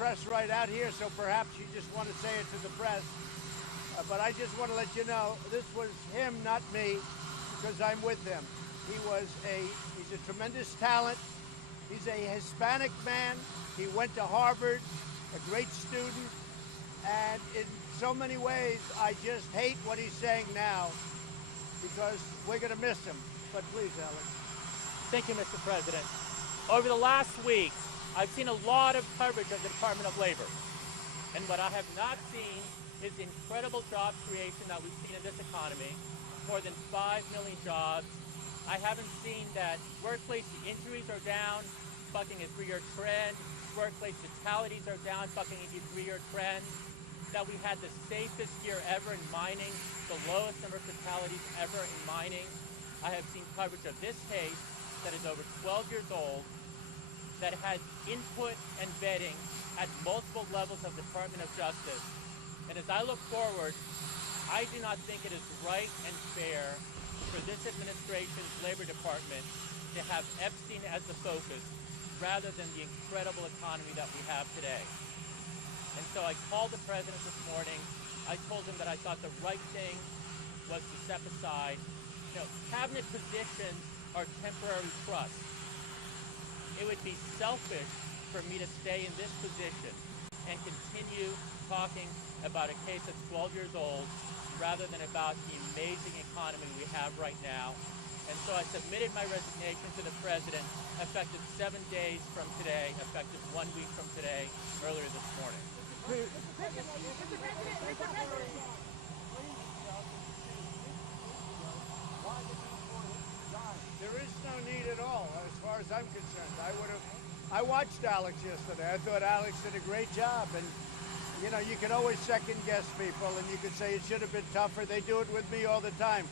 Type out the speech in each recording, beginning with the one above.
press right out here, so perhaps you just want to say it to the press. But I just want to let you know, this was him, not me, because I'm with him. He's a tremendous talent. He's a Hispanic man. He went to Harvard, a great student. And in so many ways, I just hate what he's saying now because we're going to miss him. But please, Alex. Thank you, Mr. President. Over the last week, I've seen a lot of coverage of the Department of Labor. And what I have not seen is the incredible job creation that we've seen in this economy, more than 5 million jobs. I haven't seen that workplace injuries are down, bucking a 3-year trend. Workplace fatalities are down, bucking a 3-year trend. That we had the safest year ever in mining, the lowest number of fatalities ever in mining. I have seen coverage of this case that is over 12 years old, that had input and vetting at multiple levels of the Department of Justice. And as I look forward, I do not think it is right and fair for this administration's Labor Department to have Epstein as the focus rather than the incredible economy that we have today. And so I called the president this morning. I told him that I thought the right thing was to step aside. Cabinet positions are temporary trusts. It would be selfish for me to stay in this position and continue talking about a case that's 12 years old rather than about the amazing economy we have right now. And so I submitted my resignation to the president, effective 7 days from today, effective 1 week from today, earlier this morning. There is no need at all, as far as I'm concerned. I watched Alex yesterday. I thought Alex did a great job. And, you can always second guess people, and you could say it should have been tougher. They do it with me all the time.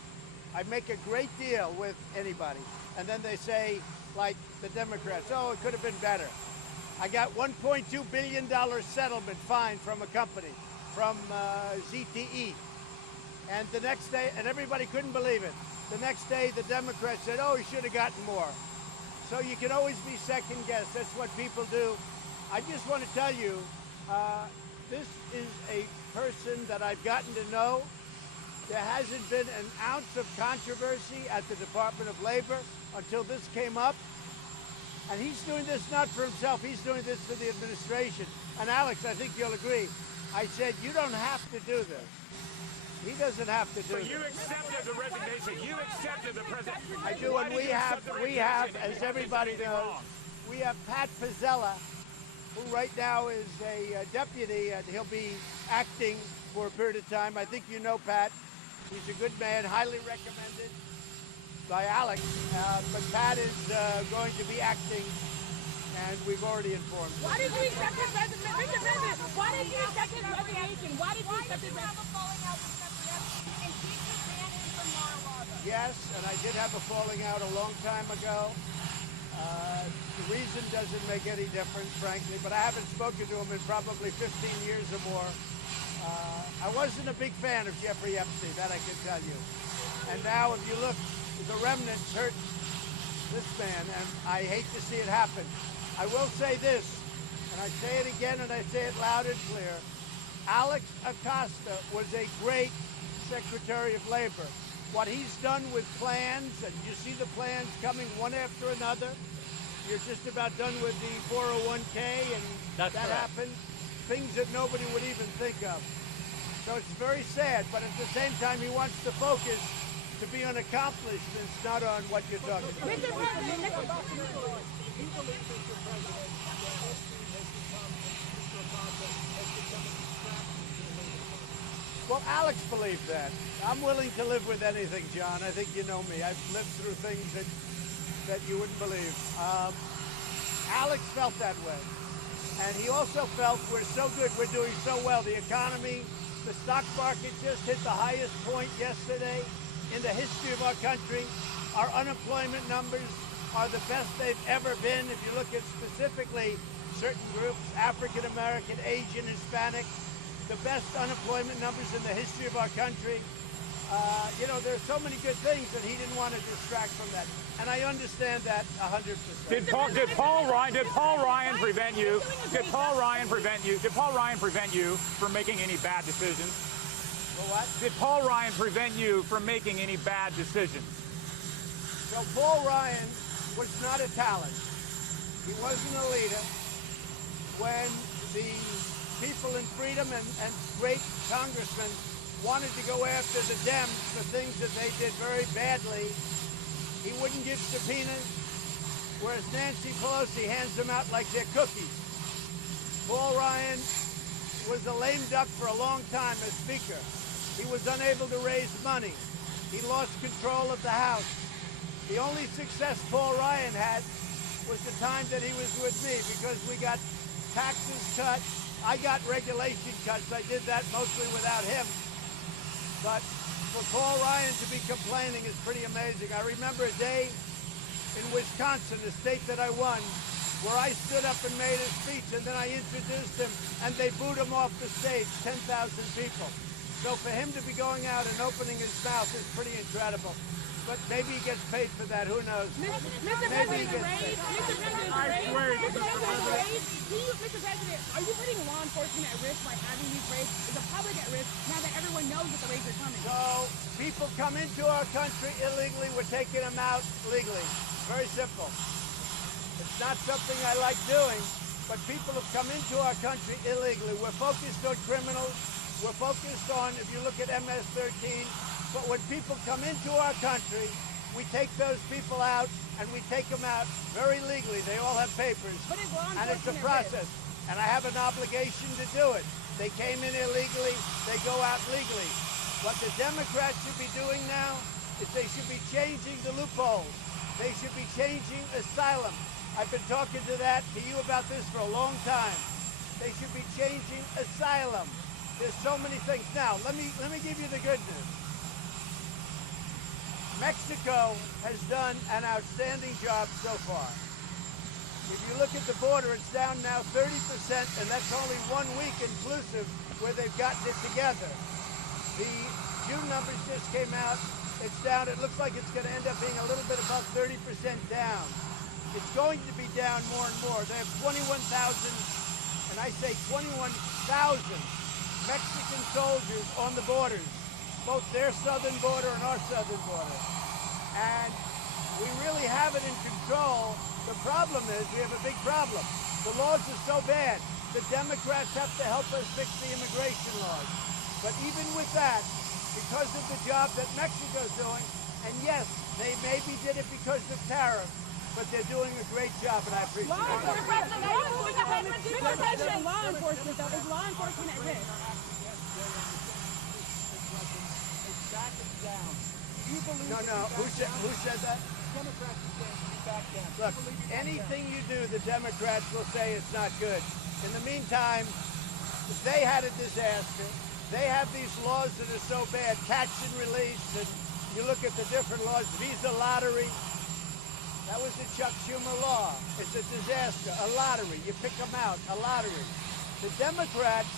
I make a great deal with anybody. And then they say, like the Democrats, oh, it could have been better. I got $1.2 billion settlement fine from a company, from ZTE. And the next day, and everybody couldn't believe it. The next day, the Democrats said, oh, he should have gotten more. So you can always be second guessed. That's what people do. I just want to tell you, this is a person that I've gotten to know. There hasn't been an ounce of controversy at the Department of Labor until this came up. And he's doing this not for himself, he's doing this for the administration. And Alex, I think you'll agree, I said, you don't have to do this. He doesn't have to do this. But you accepted the resignation, you accepted the president. I do, and we have, as everybody knows, we have Pat Pizzella, who right now is a deputy, and he'll be acting for a period of time. I think you know Pat. He's a good man, highly recommended by Alex, but Pat is going to be acting, and we've already informed him. Why did you accept his resignation? Mr. President, why did you accept his resignation? Why did you accept his resignation? Yes, and I did have a falling out a long time ago. The reason doesn't make any difference, frankly, but I haven't spoken to him in probably 15 years or more. I wasn't a big fan of Jeffrey Epstein, that I can tell you. And now, if you look, the remnants hurt this man, and I hate to see it happen. I will say this, and I say it again, and I say it loud and clear. Alex Acosta was a great Secretary of Labor. What he's done with plans, and you see the plans coming one after another. You're just about done with the 401k, and that happened. Things that nobody would even think of. So it's very sad, but at the same time, he wants to focus to be unaccomplished. It's not on what you're talking about. Mr. President, well, Alex believed that. I'm willing to live with anything, John. I think you know me. I've lived through things that you wouldn't believe. Alex felt that way. And he also felt we're so good, we're doing so well. The economy, the stock market just hit the highest point yesterday in the history of our country. Our unemployment numbers are the best they've ever been. If you look at specifically certain groups, African American, Asian, Hispanic, the best unemployment numbers in the history of our country. You know, there's so many good things that he didn't want to distract from that. And I understand that 100%. Did Paul Ryan prevent you from making any bad decisions? For what? Did Paul Ryan prevent you from making any bad decisions? So Paul Ryan was not a talent. He wasn't a leader. When the people in freedom and great congressmen wanted to go after the Dems for things that they did very badly, he wouldn't give subpoenas, whereas Nancy Pelosi hands them out like they're cookies. Paul Ryan was a lame duck for a long time as Speaker. He was unable to raise money. He lost control of the House. The only success Paul Ryan had was the time that he was with me, because we got taxes cut. I got regulation cuts. I did that mostly without him. But for Paul Ryan to be complaining is pretty amazing. I remember a day in Wisconsin, the state that I won, where I stood up and made a speech, and then I introduced him, and they booed him off the stage, 10,000 people. So for him to be going out and opening his mouth is pretty incredible. But maybe he gets paid for that. Who knows? Mr. President, Mr. President, are you putting law enforcement at risk by having these raids? Is the public at risk now that everyone knows that the raids are coming? So people come into our country illegally. We're taking them out legally. Very simple. It's not something I like doing, but people have come into our country illegally. We're focused on criminals. We're focused on, if you look at MS-13, but when people come into our country, we take those people out, and we take them out very legally. They all have papers, and it's a process. And I have an obligation to do it. They came in illegally, they go out legally. What the Democrats should be doing now is they should be changing the loopholes. They should be changing asylum. I've been talking to you about this for a long time. They should be changing asylum. There's so many things. Now, let me give you the good news. Mexico has done an outstanding job so far. If you look at the border, it's down now 30%, and that's only 1 week inclusive where they've gotten it together. The June numbers just came out. It's down. It looks like it's going to end up being a little bit above 30% down. It's going to be down more and more. They have 21,000, and I say 21,000 Mexican soldiers on the borders, both their southern border and our southern border. And we really have it in control. The problem is we have a big problem. The laws are so bad. The Democrats have to help us fix the immigration laws. But even with that, because of the job that Mexico's doing, and yes, they maybe did it because of tariffs, but they're doing a great job, and I appreciate it. Law enforcement, though, is law enforcement at risk? No. Who said that? Democrats are saying you back down. Look, anything you do, the Democrats will say it's not good. In the meantime, they had a disaster. They have these laws that are so bad, catch and release, and you look at the different laws, visa lottery. That was the Chuck Schumer law. It's a disaster, a lottery. You pick them out, a lottery. The Democrats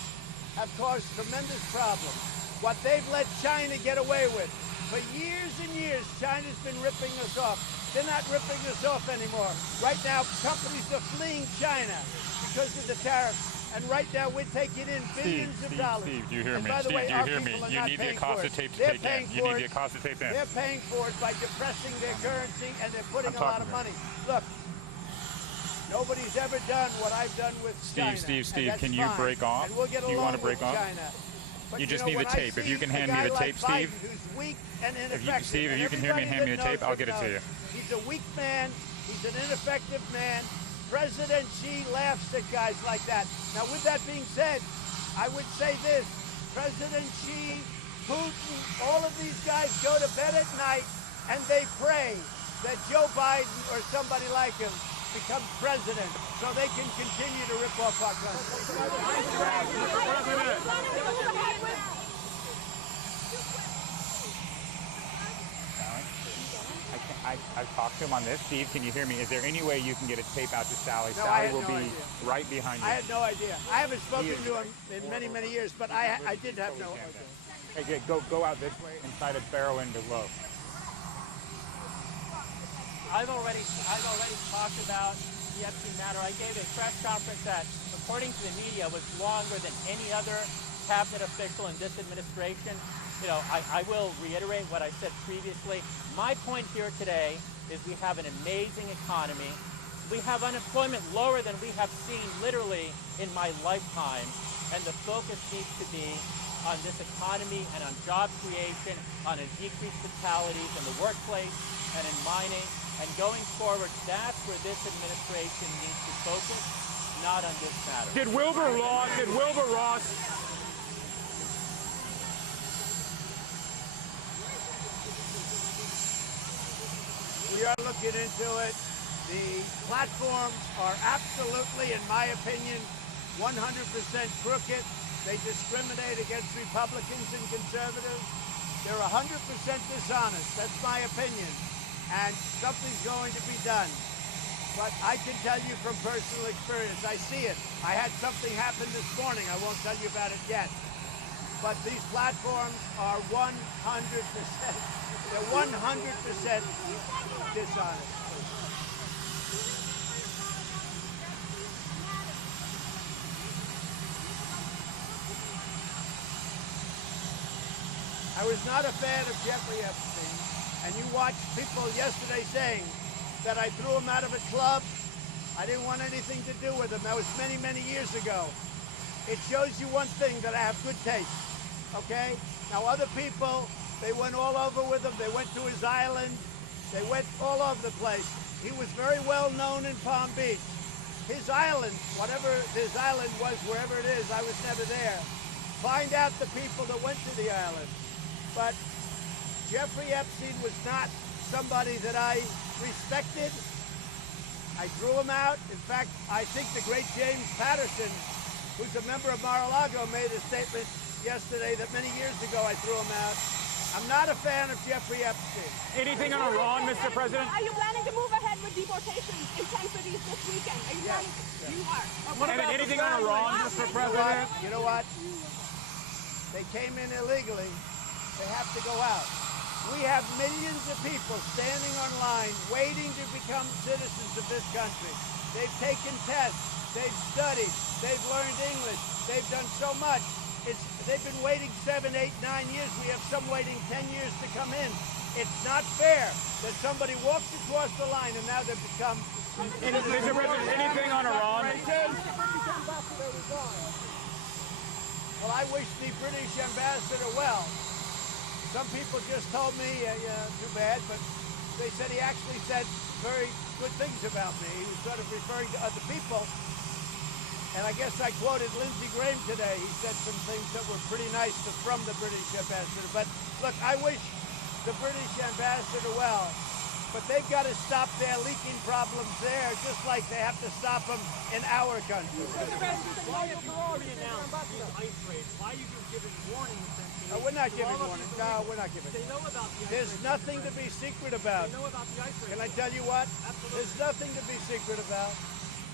have caused tremendous problems. What they've let China get away with. For years and years, China's been ripping us off. They're not ripping us off anymore. Right now, companies are fleeing China because of the tariffs. And right now, we're taking in billions of dollars. Steve, do you hear me? By the way, Steve, do you our hear me? people are You not need the paying for Acosta it. tape to They're take paying in. You for need it. the Acosta tape in. They're paying for it by depressing their currency, and they're putting a lot of money. Look, nobody's ever done what I've done with China. Steve, and that's can you fine. break off? And we'll get Do you along want to break with off? China. But You just know, need the when I tape. If you see can a hand me guy the like tape, Steve. Biden, who's weak and ineffective, Steve, if and you can hear me and hand me the everybody tape, I'll get it to knows you. He's a weak man. He's an ineffective man. President Xi laughs at guys like that. Now, with that being said, I would say this. President Xi, Putin, all of these guys go to bed at night and they pray that Joe Biden or somebody like him becomes president so they can continue to rip off our country. I've talked to him on this. Steve, can you hear me? Is there any way you can get a tape out to Sally? No, I Sally had will no be idea. right behind you. I had no idea. I haven't spoken to him in many, many years, but I did have no idea. Okay, go out this way and try to barrel into low. I've already talked about the Epstein matter. I gave a press conference that, according to the media, was longer than any other cabinet official in this administration. You know, I will reiterate what I said previously. My point here today is we have an amazing economy. We have unemployment lower than we have seen literally in my lifetime. And the focus needs to be on this economy and on job creation, on a decreased fatalities in the workplace and in mining. And going forward, that's where this administration needs to focus, not on this matter. Did Wilbur Ross We are looking into it. The platforms are absolutely, in my opinion, 100% crooked. They discriminate against Republicans and conservatives. They're 100% dishonest. That's my opinion. And something's going to be done. But I can tell you from personal experience, I see it. I had something happen this morning. I won't tell you about it yet. But these platforms are 100%, they're 100% dishonest. I was not a fan of Jeffrey Epstein, and you watched people yesterday saying that I threw him out of a club. I didn't want anything to do with him. That was many, many years ago. It shows you one thing, that I have good taste, okay? Now other people, they went all over with him. They went to his island. They went all over the place. He was very well known in Palm Beach. His island, whatever his island was, wherever it is, I was never there. Find out the people that went to the island. But Jeffrey Epstein was not somebody that I respected. I threw him out. In fact, I think the great James Patterson, who's a member of Mar-a-Lago, made a statement yesterday that many years ago I threw him out. I'm not a fan of Jeffrey Epstein. anything on Iran, Mr. President? Are you planning to move ahead with deportations in cities this weekend? Are you planning? You are. Okay. Anything on Iran, Mr. President? You know what? They came in illegally. They have to go out. We have millions of people standing on line waiting to become citizens of this country. They've taken tests. They've studied. They've learned English. They've done so much. They've been waiting 7, 8, 9 years. We have some waiting 10 years to come in. It's not fair that somebody walks across the line and now they've become... Mr. President, anything on Iran? Well, I wish the British ambassador well. Some people just told me, too bad, but they said he actually said very good things about me. He was sort of referring to other people. And I guess I quoted Lindsey Graham today. He said some things that were pretty nice from the British ambassador. But look, I wish the British ambassador well. But they've got to stop their leaking problems there, just like they have to stop them in our country. Why have you pre-announced the ice raid? Why have you given warnings? No, we're not giving warnings. No, we're not giving. They know about the ice There's raid. nothing to be secret about. They know about the ice raid. Can I tell you what? Absolutely. There's nothing to be secret about.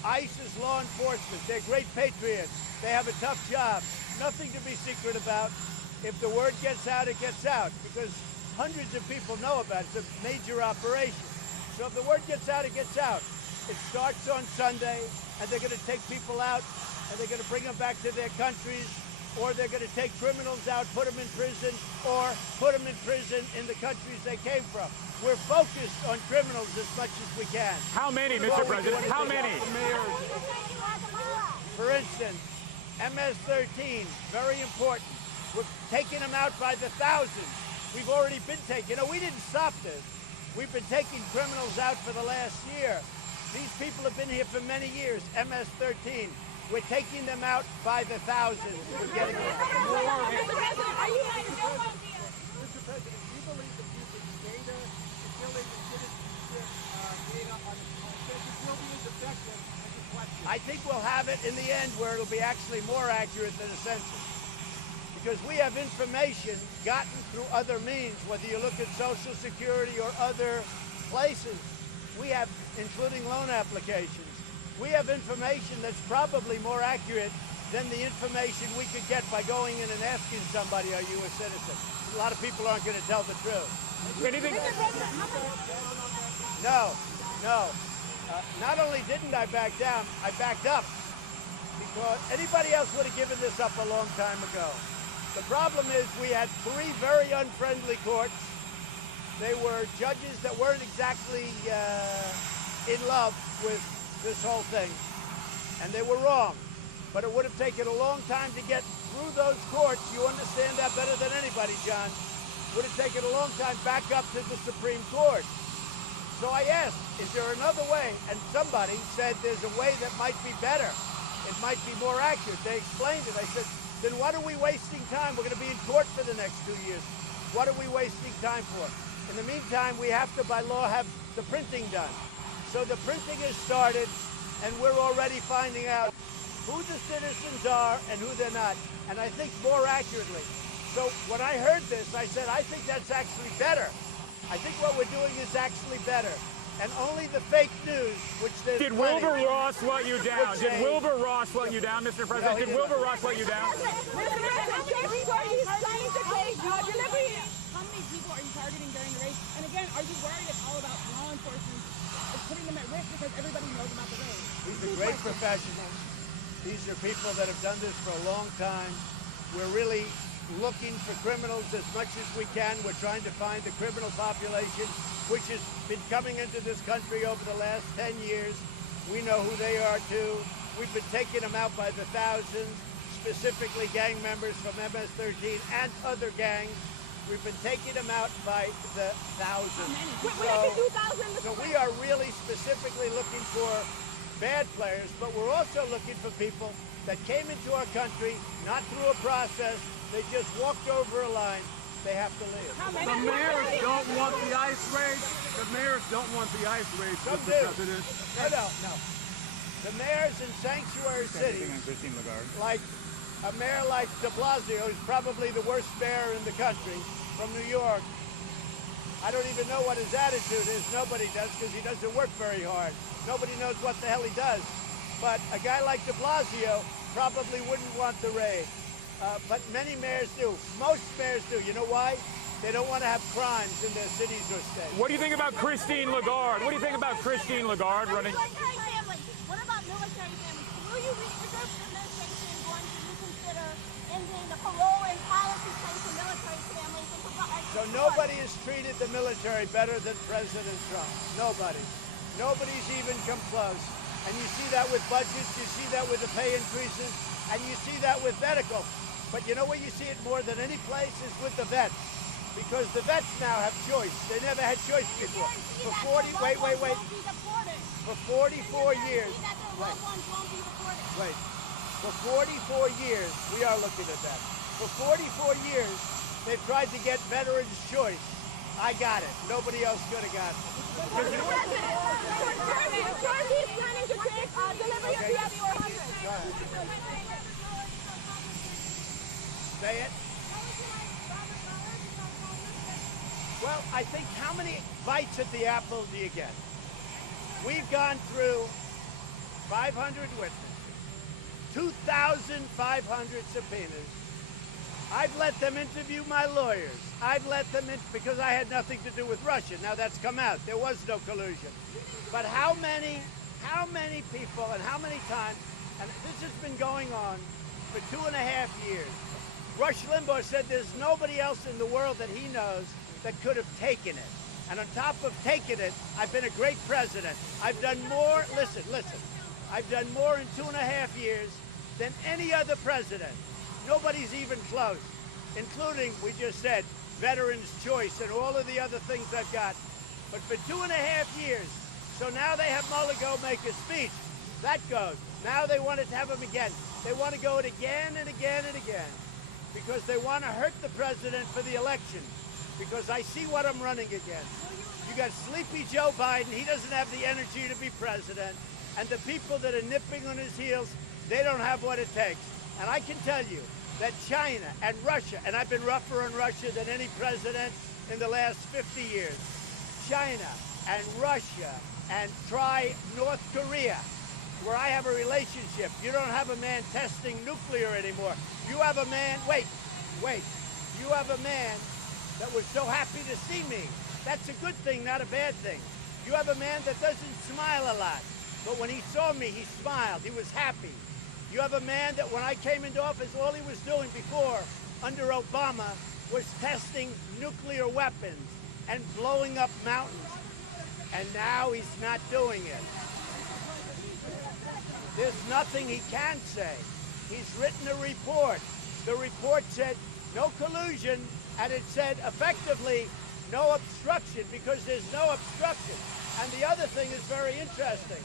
ICE is law enforcement. They're great patriots. They have a tough job. Nothing to be secret about. If the word gets out, it gets out, because hundreds of people know about it. It's a major operation. So if the word gets out, it gets out. It starts on Sunday, and they're going to take people out, and they're going to bring them back to their countries, or they're going to take criminals out, put them in prison, or put them in prison in the countries they came from. We're focused on criminals as much as we can. How many, Mr. President? How many? For instance, MS-13, very important. We're taking them out by the thousands. We've already been taking. We didn't stop this. We've been taking criminals out for the last year. These people have been here for many years, MS-13. We're taking them out by the thousands. We're getting them Mr. President, do you believe that using data to killing the citizenship data on the census will be as effective as a question? I think we'll have it in the end where it'll be actually more accurate than a census. Because we have information gotten through other means, whether you look at Social Security or other places. We have, including loan applications, we have information that's probably more accurate than the information we could get by going in and asking somebody, are you a citizen? A lot of people aren't going to tell the truth. Anything? No. Not only didn't I back down, I backed up. Because anybody else would have given this up a long time ago. The problem is we had 3 very unfriendly courts. They were judges that weren't exactly in love with this whole thing. And they were wrong. But it would have taken a long time to get through those courts. You understand that better than anybody, John. Would have taken a long time back up to the Supreme Court. So I asked, is there another way? And somebody said there's a way that might be better. It might be more accurate. They explained it. I said, then what are we wasting time? We're going to be in court for the next 2 years. What are we wasting time for? In the meantime, we have to, by law, have the printing done. So the printing has started, and we're already finding out who the citizens are and who they're not. And I think more accurately. So when I heard this, I said, I think that's actually better. I think what we're doing is actually better. And only the fake news, which there's Did plenty. Wilbur Ross let you down? Did Wilbur Ross let you down, Mr. President? No, he Did Wilbur Ross let you down? How many people are you targeting during the raid? And again, are you worried at all about law enforcement putting them at risk because everybody knows about the raid? These are great professionals. These are people that have done this for a long time. We're really looking for criminals as much as we can. We're trying to find the criminal population, which has been coming into this country over the last 10 years. We know who they are too. We've been taking them out by the thousands, specifically gang members from MS-13 and other gangs. We've been taking them out by the thousands. So we are really specifically looking for bad players, but we're also looking for people that came into our country, not through a process. They just walked over a line. They have to leave. The mayors don't want the ICE raid. The mayors don't want the ICE raid, Some Mr. do. President. No. The mayors in sanctuary cities, like a mayor like de Blasio, who's probably the worst mayor in the country, from New York, I don't even know what his attitude is. Nobody does, because he doesn't work very hard. Nobody knows what the hell he does. But a guy like de Blasio probably wouldn't want the raid. But many mayors do. Most mayors do. You know why? They don't want to have crimes in their cities or states. What do you think about Christine Lagarde? What do you think about Christine Lagarde running? Military families. What about military families? Will you reserve the administration going to reconsider ending the parole and policy place for military families and provide So nobody has treated the military better than President Trump. Nobody. Nobody's even come close. And you see that with budgets, you see that with the pay increases, and you see that with medical. But you know where you see it more than any place is with the vets. Because the vets now have choice. They never had choice before. For 44 years. Wait. For 44 years, we are looking at that. For 44 years, they've tried to get veterans choice. I got it. Nobody else could have got it. Say it. Well, I think how many bites at the apple do you get? We've gone through 500 witnesses, 2,500 subpoenas. I've let them interview my lawyers. I've let them in because I had nothing to do with Russia. Now that's come out. There was no collusion. But how many people and how many times, and this has been going on for 2.5 years. Rush Limbaugh said there's nobody else in the world that he knows that could have taken it. And on top of taking it, I've been a great president. I've done more, listen, I've done more in 2.5 years than any other president. Nobody's even close, including, we just said, Veterans Choice and all of the other things I've got. But for 2.5 years, so now they have Mueller go make a speech. That goes. Now they want to have him again. They want to go it again and again and again because they want to hurt the president for the election. Because I see what I'm running against. You got sleepy Joe Biden. He doesn't have the energy to be president. And the people that are nipping on his heels, they don't have what it takes. And I can tell you that China and Russia, and I've been rougher on Russia than any president in the last 50 years, China and Russia and try North Korea, where I have a relationship. You don't have a man testing nuclear anymore. You have a man, wait. You have a man that was so happy to see me. That's a good thing, not a bad thing. You have a man that doesn't smile a lot, but when he saw me, he smiled. He was happy. You have a man that when I came into office, all he was doing before, under Obama, was testing nuclear weapons and blowing up mountains. And now he's not doing it. There's nothing he can say. He's written a report. The report said no collusion, and it said effectively no obstruction, because there's no obstruction. And the other thing is very interesting.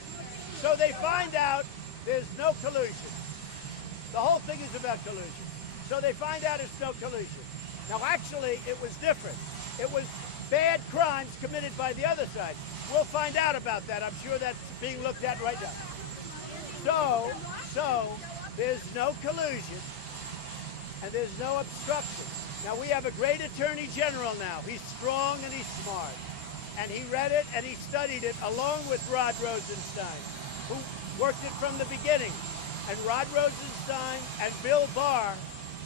So they find out there's no collusion. The whole thing is about collusion. So they find out it's no collusion. Now, actually, it was different. It was bad crimes committed by the other side. We'll find out about that. I'm sure that's being looked at right now. So there's no collusion, and there's no obstruction. Now, we have a great attorney general now. He's strong and he's smart. And he read it and he studied it along with Rod Rosenstein, who worked it from the beginning. And Rod Rosenstein and Bill Barr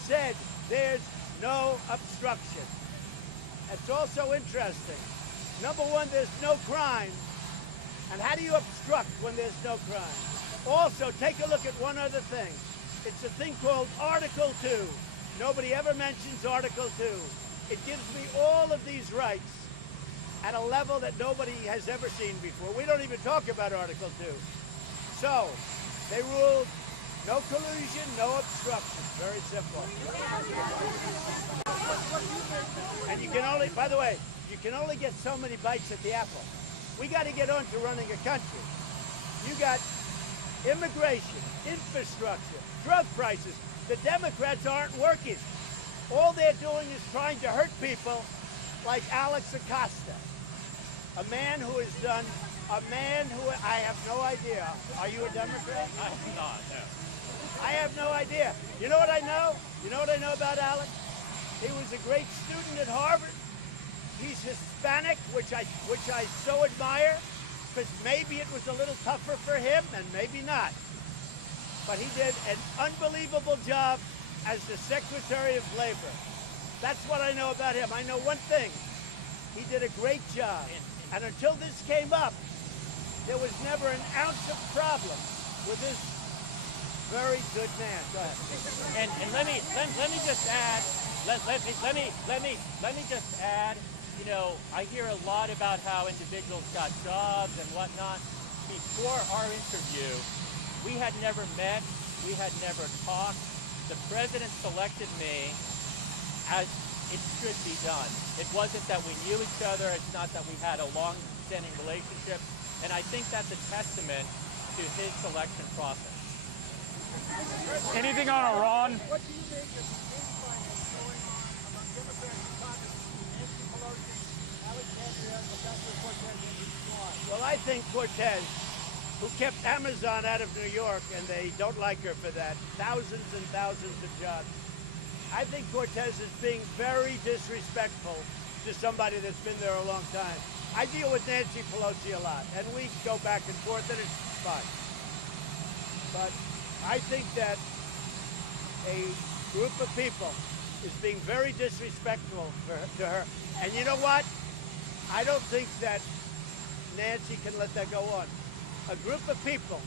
said there's no obstruction. It's also interesting. Number one, there's no crime. And how do you obstruct when there's no crime? Also, take a look at one other thing. It's a thing called Article 2. Nobody ever mentions Article 2. It gives me all of these rights at a level that nobody has ever seen before. We don't even talk about Article 2. So, they ruled no collusion, no obstruction. Very simple. And you can only, by the way, you can only get so many bites at the apple. We got to get on to running a country. You got immigration, infrastructure, drug prices. The Democrats aren't working. All they're doing is trying to hurt people like Alex Acosta, a man who has done, I have no idea. Are you a Democrat? I'm not, no. I have no idea. You know what I know? You know what I know about Alex? He was a great student at Harvard. He's Hispanic, which I so admire, because maybe it was a little tougher for him, and maybe not. But he did an unbelievable job as the Secretary of Labor. That's what I know about him. I know one thing. He did a great job. And until this came up, there was never an ounce of problem with this very good man. Go ahead. And let me just add. Let me just add. You know, I hear a lot about how individuals got jobs and whatnot. Before our interview, we had never met. We had never talked. The president selected me as it should be done. It wasn't that we knew each other. It's not that we had a long-standing relationship. And I think that's a testament to his selection process. Anything on Iran? What do you think is infighting going on among Democrats in Congress, Nancy Pelosi, Alexandria, Ocasio-Cortez, and Juan? Well, I think Cortez, who kept Amazon out of New York, and they don't like her for that, thousands and thousands of jobs. I think Cortez is being very disrespectful to somebody that's been there a long time. I deal with Nancy Pelosi a lot, and we go back and forth, and it's fine. But I think that a group of people is being very disrespectful to her. And you know what? I don't think that Nancy can let that go on. A group of people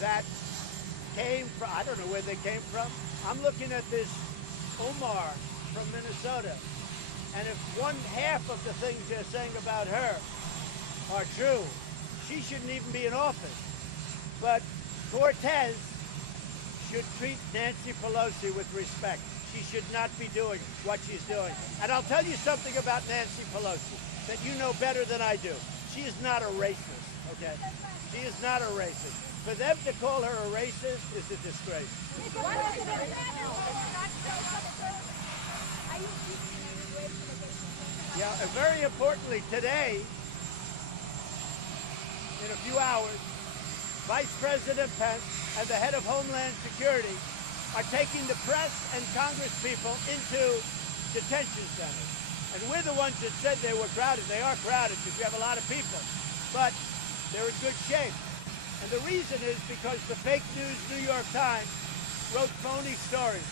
that came from, I don't know where they came from. I'm looking at this Omar from Minnesota. And if one half of the things they're saying about her are true, she shouldn't even be in office. But Cortez should treat Nancy Pelosi with respect. She should not be doing what she's doing. And I'll tell you something about Nancy Pelosi that you know better than I do. She is not a racist, okay? She is not a racist. For them to call her a racist is a disgrace. Yeah, and very importantly, today, in a few hours, Vice President Pence and the head of Homeland Security are taking the press and Congress people into detention centers. And we're the ones that said they were crowded. They are crowded because we have a lot of people. But they're in good shape. And the reason is because the fake news New York Times wrote phony stories.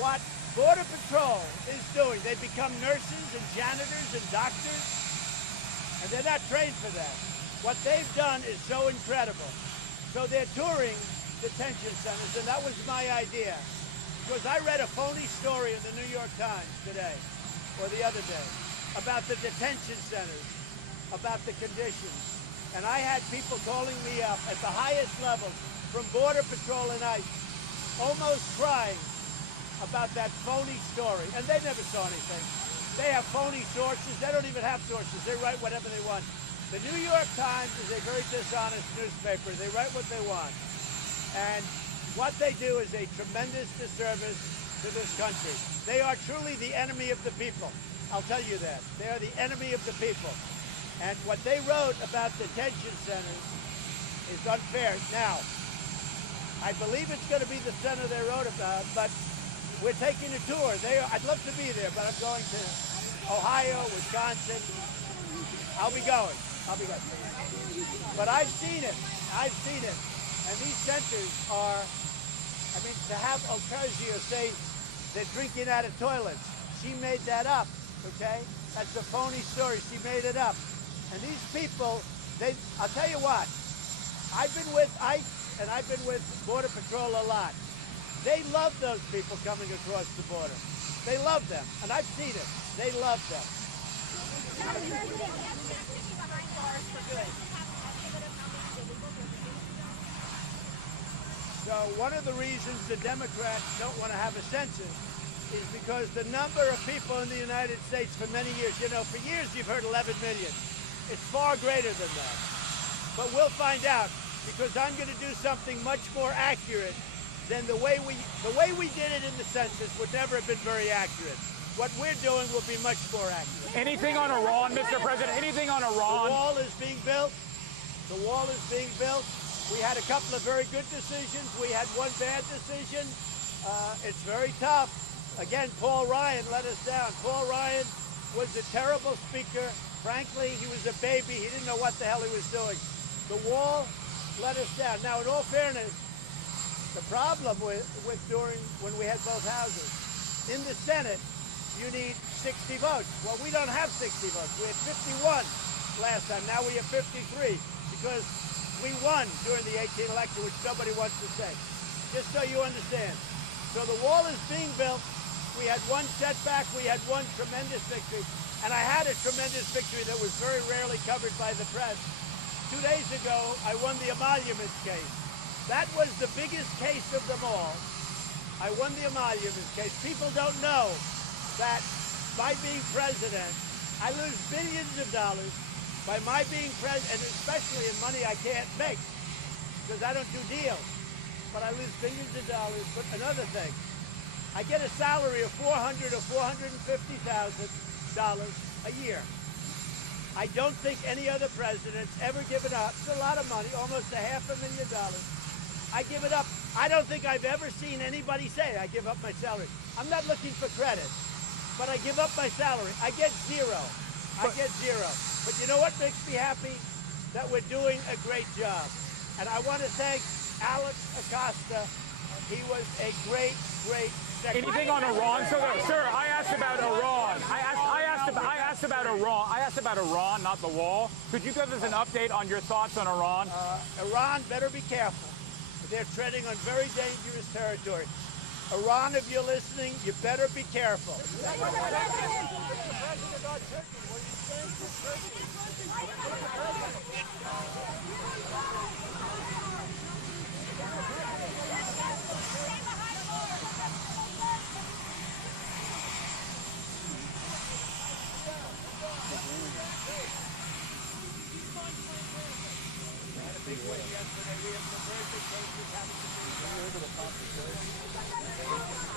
What Border Patrol is doing, they become nurses and janitors and doctors, and they're not trained for that. What they've done is so incredible. So they're touring detention centers, and that was my idea. Because I read a phony story in the New York Times today, or the other day, about the detention centers, about the conditions. And I had people calling me up at the highest levels from Border Patrol and ICE, almost crying about that phony story. And they never saw anything. They have phony sources. They don't even have sources. They write whatever they want. The New York Times is a very dishonest newspaper. They write what they want. And what they do is a tremendous disservice to this country. They are truly the enemy of the people. I'll tell you that. They are the enemy of the people. And what they wrote about detention centers is unfair. Now, I believe it's going to be the center they wrote about, but we're taking a tour. I'd love to be there, but I'm going to Ohio, Wisconsin. I'll be going. But I've seen it. And these centers are, to have Ocasio say they're drinking out of toilets. She made that up, okay? That's a phony story. She made it up. And these people, I'll tell you what, I've been with ICE and I've been with Border Patrol a lot. They love those people coming across the border. They love them, and I've seen it. They love them. So one of the reasons the Democrats don't want to have a census is because the number of people in the United States for many years, for years you've heard 11 million. It's far greater than that. But we'll find out, because I'm going to do something much more accurate than the way we did it in the census would never have been very accurate. What we're doing will be much more accurate. Anything on Iran, Mr. President? Anything on Iran? The wall is being built. The wall is being built. We had a couple of very good decisions. We had one bad decision. It's very tough. Again, Paul Ryan let us down. Paul Ryan was a terrible speaker. Frankly, he was a baby. He didn't know what the hell he was doing. The wall let us down. Now, in all fairness, the problem with when we had both houses, in the Senate, you need 60 votes. Well, we don't have 60 votes. We had 51 last time. Now we have 53 because we won during the 2018 election, which nobody wants to say. Just so you understand. So the wall is being built. We had one setback. We had one tremendous victory. And I had a tremendous victory that was very rarely covered by the press. 2 days ago, I won the emoluments case. That was the biggest case of them all. I won the emoluments case. People don't know that by being president, I lose billions of dollars by my being president, and especially in money I can't make because I don't do deals. But I lose billions of dollars. But another thing, I get a salary of $400,000 or $450,000 a year. I don't think any other president's ever given up. It's a lot of money, almost $500,000. I give it up. I don't think I've ever seen anybody say I give up my salary. I'm not looking for credit, but I give up my salary. I get zero. But you know what makes me happy? That we're doing a great job. And I want to thank Alex Acosta. He was a great secretary. Anything on Iran? So, sir, I asked about Iran. I asked about Iran. I asked about Iran, not the wall. Could you give us an update on your thoughts on Iran? Iran better be careful. They're treading on very dangerous territory. Iran, if you're listening, you better be careful. Big win yesterday. We have some very big cases having to do.